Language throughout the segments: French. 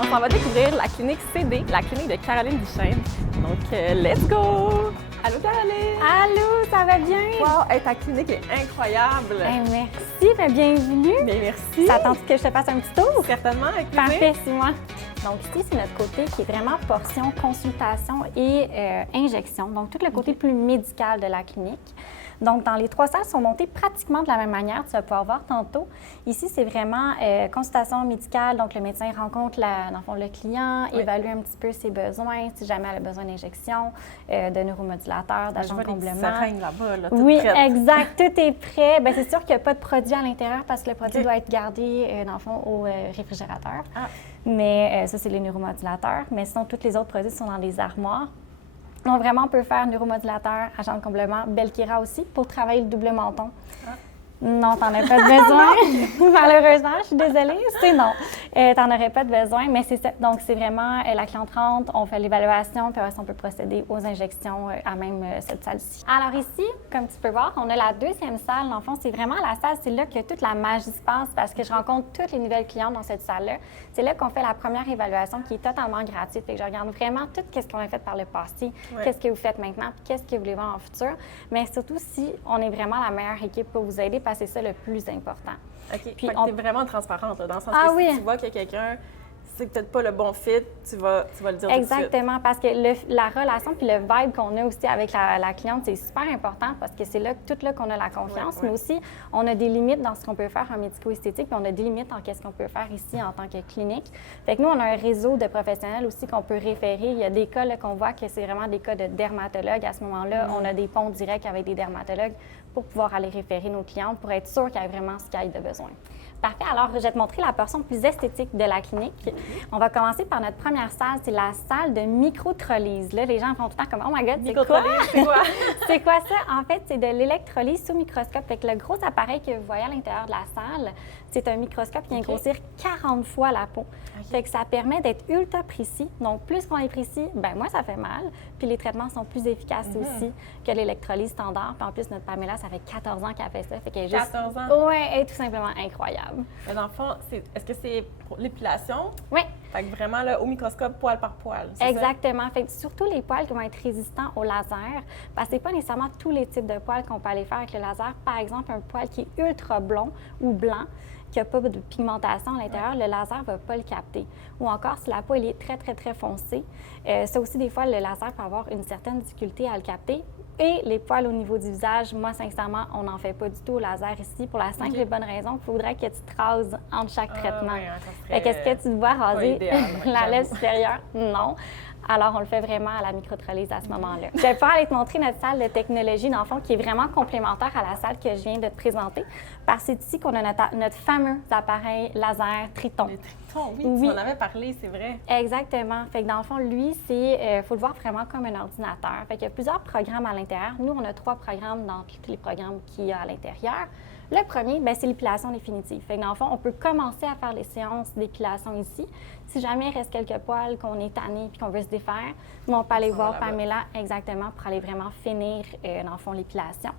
On s'en va découvrir la clinique CD, la clinique de Caroline Duchesne. Donc, let's go! Allô, Caroline! Allô, ça va bien? Wow, hey, ta clinique est incroyable! Merci, bienvenue! Bien, merci! Ça tente que je te fasse un petit tour? Certainement, avec plaisir. Parfait, c'est moi. Donc ici, c'est notre côté qui est vraiment portion consultation et injection, donc tout le côté plus médical de la clinique. Donc, dans les 3 salles sont montées pratiquement de la même manière, tu vas pouvoir voir tantôt. Ici, c'est vraiment consultation médicale, donc le médecin rencontre dans le fond, le client, évalue un petit peu ses besoins, si jamais elle a besoin d'injection, de neuromodulateurs, d'agents de comblement. Là-bas, là, oui, prête. Exact, tout est prêt. Bien, c'est sûr qu'il n'y a pas de produit à l'intérieur parce que le produit doit être gardé, dans le fond, au réfrigérateur. Ah. Mais ça, c'est les neuromodulateurs. Mais sinon, tous les autres produits sont dans des armoires. Donc, vraiment, on peut faire neuromodulateur, agent de comblement, Belkira aussi, pour travailler le double menton. Ah. Non, t'en as pas de besoin. Malheureusement, je suis désolée. C'est non. T'en aurais pas de besoin, mais c'est ça. Donc, c'est vraiment la cliente rentre, on fait l'évaluation, puis après, on peut procéder aux injections à même cette salle-ci. Alors ici, comme tu peux voir, on a la 2e salle. Dans le fond, c'est vraiment la salle, c'est là que toute la magie se passe parce que je rencontre toutes les nouvelles clientes dans cette salle-là. C'est là qu'on fait la première évaluation qui est totalement gratuite. Fait que je regarde vraiment tout ce qu'on a fait par le passé, qu'est-ce que vous faites maintenant, puis qu'est-ce que vous voulez voir en futur. Mais surtout si on est vraiment la meilleure équipe pour vous aider, parce que c'est ça le plus important. OK. Puis tu es vraiment transparente, là, dans le sens que si tu vois qu'il y a quelqu'un, c'est peut-être pas le bon fit, tu vas le dire Exactement, parce que la relation puis le vibe qu'on a aussi avec la cliente, c'est super important parce que c'est là, tout là qu'on a la confiance, mais aussi, on a des limites dans ce qu'on peut faire en médico-esthétique, puis on a des limites en qu'est-ce qu'on peut faire ici en tant que clinique. Fait que nous, on a un réseau de professionnels aussi qu'on peut référer. Il y a des cas là, qu'on voit que c'est vraiment des cas de dermatologues. À ce moment-là, on a des ponts directs avec des dermatologues pour pouvoir aller référer nos clientes pour être sûr qu'il y a vraiment ce qu'il y a de besoin. Parfait. Alors, je vais te montrer la portion plus esthétique de la clinique. On va commencer par notre première salle, c'est la salle de microtrolyse. Là, les gens font tout le temps comme « Oh my God, c'est quoi? » C'est quoi? C'est quoi ça? En fait, c'est de l'électrolyse sous microscope. Fait que le gros appareil que vous voyez à l'intérieur de la salle, c'est un microscope qui vient grossir 40 fois la peau. Fait que ça permet d'être ultra précis. Donc, plus qu'on est précis, ben moi, ça fait mal. Puis les traitements sont plus efficaces aussi que l'électrolyse standard. Puis en plus, notre Pamela, ça fait 14 ans qu'elle fait ça. Fait qu'elle est juste... 14 ans? Oui, elle est tout simplement incroyable. Mais dans le fond, est-ce que c'est pour l'épilation? Oui. Fait que vraiment, là, au microscope, poil par poil, exactement. Fait que surtout les poils qui vont être résistants au laser, parce que c'est pas nécessairement tous les types de poils qu'on peut aller faire avec le laser. Par exemple, un poil qui est ultra blond ou blanc, qui n'a pas de pigmentation à l'intérieur, le laser ne va pas le capter. Ou encore, si la peau elle est très, très, très foncée, ça aussi, des fois, le laser peut avoir une certaine difficulté à le capter. Et les poils au niveau du visage, moi, sincèrement, on n'en fait pas du tout au laser ici pour la simple et bonne raison qu'il faudrait que tu te rases entre chaque traitement. Qu'est-ce que tu te vois raser la lèvre supérieure? Non. Alors, on le fait vraiment à la microtrolyse à ce moment-là. Je vais pouvoir aller te montrer notre salle de technologie, dans le fond, qui est vraiment complémentaire à la salle que je viens de te présenter, parce que c'est ici qu'on a notre fameux appareil laser Triton. Le Triton, oui, tu en avais parlé, c'est vrai. Exactement. Fait que dans le fond, lui, faut le voir vraiment comme un ordinateur. Fait qu'il y a plusieurs programmes à l'intérieur. Nous, on a 3 programmes dans tous les programmes qu'il y a à l'intérieur. Le premier, c'est l'épilation définitive. Fait que dans le fond, on peut commencer à faire les séances d'épilation ici. Si jamais il reste quelques poils qu'on est tanné puis qu'on veut se défaire, nous, on peut aller voir Pamela exactement pour aller vraiment finir, dans le fond, l'épilation.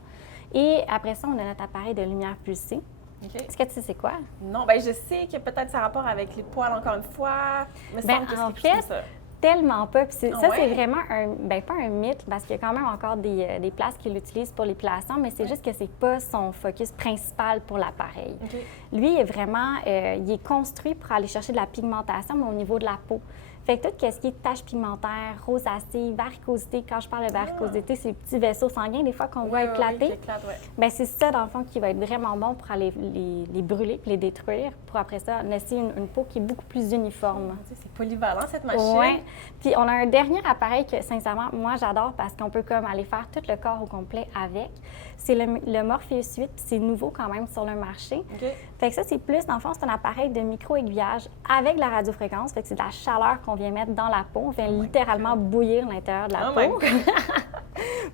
Et après ça, on a notre appareil de lumière pulsée. Est-ce que tu sais c'est quoi? Non, bien je sais que peut-être ça a rapport avec les poils encore une fois, mais en fait, tellement pas. Puis c'est vraiment pas un mythe, parce qu'il y a quand même encore des places qui l'utilisent pour l'épilation, mais c'est juste que c'est pas son focus principal pour l'appareil. Lui, il est vraiment, il est construit pour aller chercher de la pigmentation, mais au niveau de la peau. Fait que tout ce qui est taches pigmentaires, rosacée, varicosité, quand je parle de varicosité, c'est les petits vaisseaux sanguins, des fois qu'on voit éclater. C'est ça, dans le fond, qui va être vraiment bon pour aller les brûler puis les détruire, pour après ça laisser une peau qui est beaucoup plus uniforme. C'est polyvalent, cette machine. Oui. Puis on a un dernier appareil que, sincèrement, moi, j'adore parce qu'on peut comme aller faire tout le corps au complet avec. C'est le Morpheus 8, c'est nouveau quand même sur le marché. Fait que ça, c'est plus, dans le fond, c'est un appareil de micro-aiguillage avec la radiofréquence. Fait que c'est de la chaleur qu'on vient mettre dans la peau. On vient littéralement bouillir l'intérieur de la peau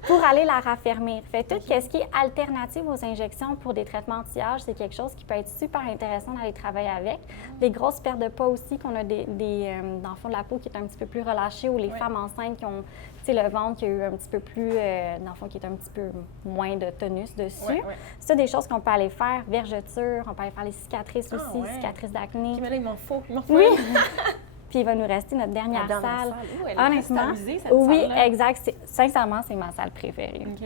pour aller la raffermir. Fait que tout ce qui est alternative aux injections pour des traitements anti-âge, c'est quelque chose qui peut être super intéressant d'aller travailler avec. Les grosses pertes de poids aussi, qu'on a dans le fond de la peau qui est un petit peu plus relâchée, ou les femmes enceintes qui ont le ventre qui a eu un petit peu plus, dans le fond, qui est un petit peu moins de tonus dessus. C'est des choses qu'on peut aller faire, vergetures, on peut aller faire les cicatrices aussi, cicatrices d'acné. Mais là, il m'en faut. Oui! Puis il va nous rester notre dernière salle. Ouh, elle honnêtement, est amusée, cette oui, salle-là. Exact. Sincèrement, c'est ma salle préférée. OK.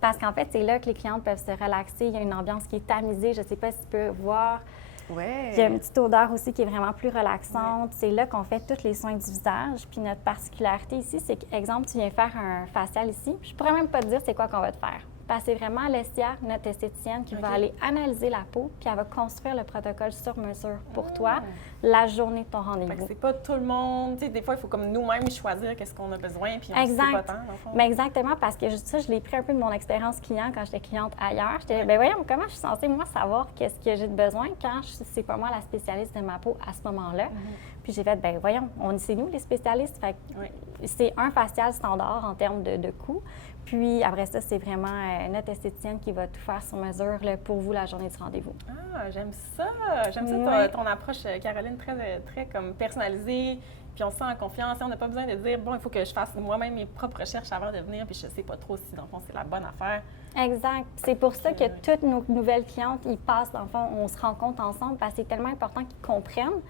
Parce qu'en fait, c'est là que les clientes peuvent se relaxer. Il y a une ambiance qui est tamisée. Je ne sais pas si tu peux voir. Ouais. Il y a une petite odeur aussi qui est vraiment plus relaxante. C'est là qu'on fait tous les soins du visage. Puis notre particularité ici, c'est qu'exemple, tu viens faire un facial ici. Je pourrais même pas te dire c'est quoi qu'on va te faire. Parce que c'est vraiment Alessia, notre esthéticienne, qui va aller analyser la peau, puis elle va construire le protocole sur mesure pour toi la journée de ton rendez-vous. C'est pas tout le monde. Tu sais, des fois, il faut comme nous-mêmes choisir qu'est-ce qu'on a besoin, puis on ne sait pas tant, dans le fond. Mais exactement, parce que ça, je l'ai pris un peu de mon expérience client quand j'étais cliente ailleurs. J'étais, ben voyons, comment je suis censée, moi, savoir qu'est-ce que j'ai de besoin quand c'est pas moi la spécialiste de ma peau à ce moment-là. Puis j'ai fait, ben voyons, c'est nous les spécialistes. Fait que c'est un facial standard en termes de coût. Puis après ça, c'est vraiment notre esthéticienne qui va tout faire sur mesure là, pour vous la journée du rendez-vous. Ah, j'aime ça! J'aime ça ton approche, Caroline, très comme personnalisée. Puis on se sent en confiance. On n'a pas besoin de dire, bon, il faut que je fasse moi-même mes propres recherches avant de venir, puis je ne sais pas trop si, dans le fond, c'est la bonne affaire. Exact. C'est pour ça que toutes nos nouvelles clientes, ils passent, dans le fond, on se rencontre ensemble parce que c'est tellement important qu'ils comprennent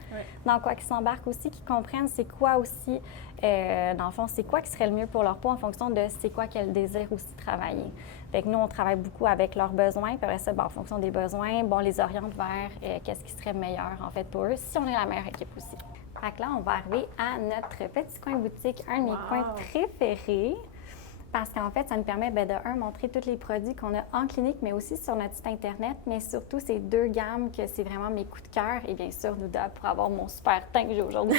dans quoi ils s'embarquent aussi, qu'ils comprennent c'est quoi aussi, dans le fond, c'est quoi qui serait le mieux pour leur peau en fonction de c'est quoi qu'elles désirent aussi travailler. Fait que nous, on travaille beaucoup avec leurs besoins, puis après ça, en fonction des besoins, on les oriente vers qu'est-ce qui serait meilleur, en fait, pour eux, si on est la meilleure équipe aussi. Fait que là, on va arriver à notre petit coin boutique, un de mes coins préférés. Parce qu'en fait, ça nous permet de montrer tous les produits qu'on a en clinique, mais aussi sur notre site Internet, mais surtout ces deux gammes que c'est vraiment mes coups de cœur. Et bien sûr, Nouda pour avoir mon super teint que j'ai aujourd'hui.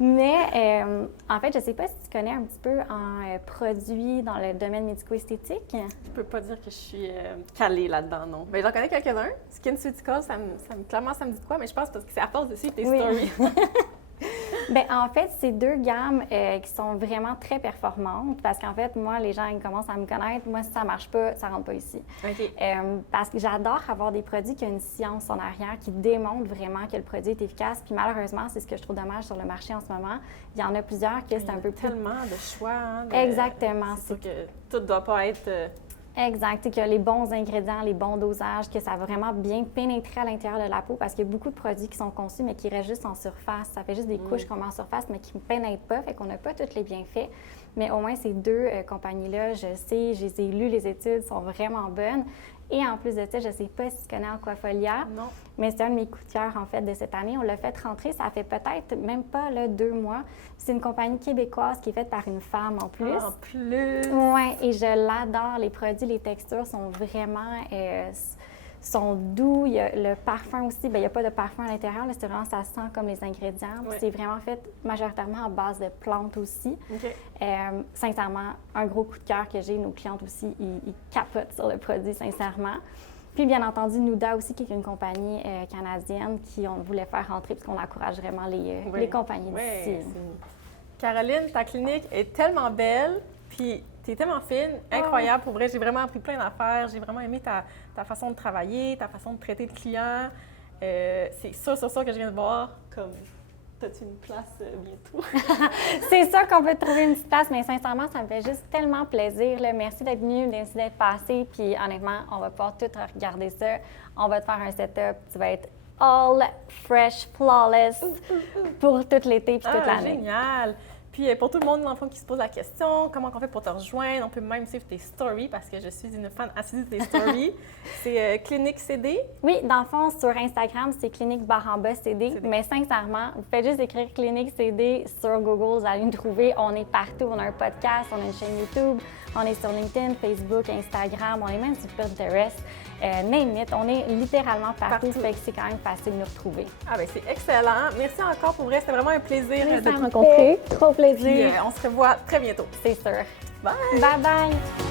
Mais en fait, je ne sais pas si tu connais un petit peu en produits dans le domaine médico-esthétique. Je peux pas dire que je suis calée là-dedans, non. Mais j'en connais quelques-uns. SkinCeuticals, clairement, ça me dit de quoi, mais je pense parce que c'est à force de suivre tes stories. Bien, en fait, c'est deux gammes qui sont vraiment très performantes parce qu'en fait, moi, les gens ils commencent à me connaître. Moi, si ça ne marche pas, ça ne rentre pas ici. Okay. Parce que j'adore avoir des produits qui ont une science en arrière, qui démontrent vraiment que le produit est efficace. Puis malheureusement, c'est ce que je trouve dommage sur le marché en ce moment. Il y en a plusieurs que c'est un peu plus... tellement de choix. Hein, Exactement. C'est sûr que tout ne doit pas être... Exact, c'est que les bons ingrédients, les bons dosages, que ça va vraiment bien pénétrer à l'intérieur de la peau parce qu'il y a beaucoup de produits qui sont conçus mais qui restent juste en surface. Ça fait juste des couches qu'on met en surface mais qui ne pénètrent pas, fait qu'on n'a pas tous les bienfaits. Mais au moins, ces deux compagnies-là, je sais, je les ai lues, les études sont vraiment bonnes. Et en plus de ça, je ne sais pas si tu connais Aquafolia, mais c'est un de mes coups de cœur, en fait, de cette année. On l'a fait rentrer, ça fait peut-être même pas là, 2 mois. C'est une compagnie québécoise qui est faite par une femme en plus. En plus! Oui, et je l'adore. Les produits, les textures sont vraiment... sont doux. Il y a le parfum aussi. Bien, il n'y a pas de parfum à l'intérieur. C'est vraiment, ça sent comme les ingrédients. C'est vraiment fait majoritairement en base de plantes aussi. Sincèrement, un gros coup de cœur que j'ai. Nos clientes aussi, ils capotent sur le produit, sincèrement. Puis, bien entendu, Nouda aussi, qui est une compagnie canadienne qui on voulait faire rentrer parce qu'on encourage vraiment les compagnies d'ici. Caroline, ta clinique est tellement belle. Puis, tu es tellement fine, incroyable. Pour vrai, j'ai vraiment appris plein d'affaires. J'ai vraiment aimé ta façon de travailler, ta façon de traiter le client. C'est ça que je viens de voir. Comme, as-tu une place bientôt? C'est sûr qu'on peut trouver une petite place, mais sincèrement, ça me fait juste tellement plaisir. Là. Merci d'être venu, merci d'être passé. Puis honnêtement, on va pouvoir tout regarder ça. On va te faire un setup. Tu vas être all fresh, flawless pour tout l'été puis toute l'année. Génial! Puis pour tout le monde, dans le fond, qui se pose la question, comment on fait pour te rejoindre? On peut même suivre tes stories parce que je suis une fan assidue des stories. C'est Clinique CD? Oui, dans le fond, sur Instagram, c'est Clinique_CD. Mais sincèrement, vous faites juste écrire Clinique CD sur Google, vous allez nous trouver. On est partout. On a un podcast, on a une chaîne YouTube, on est sur LinkedIn, Facebook, Instagram, on est même sur Pinterest. Name it, on est littéralement partout. Fait que c'est quand même facile de nous retrouver. Ah ben c'est excellent. Merci encore pour vrai. C'était vraiment un plaisir de te rencontrer. Trop plaisir. Puis, on se revoit très bientôt. C'est sûr. Bye! Bye bye!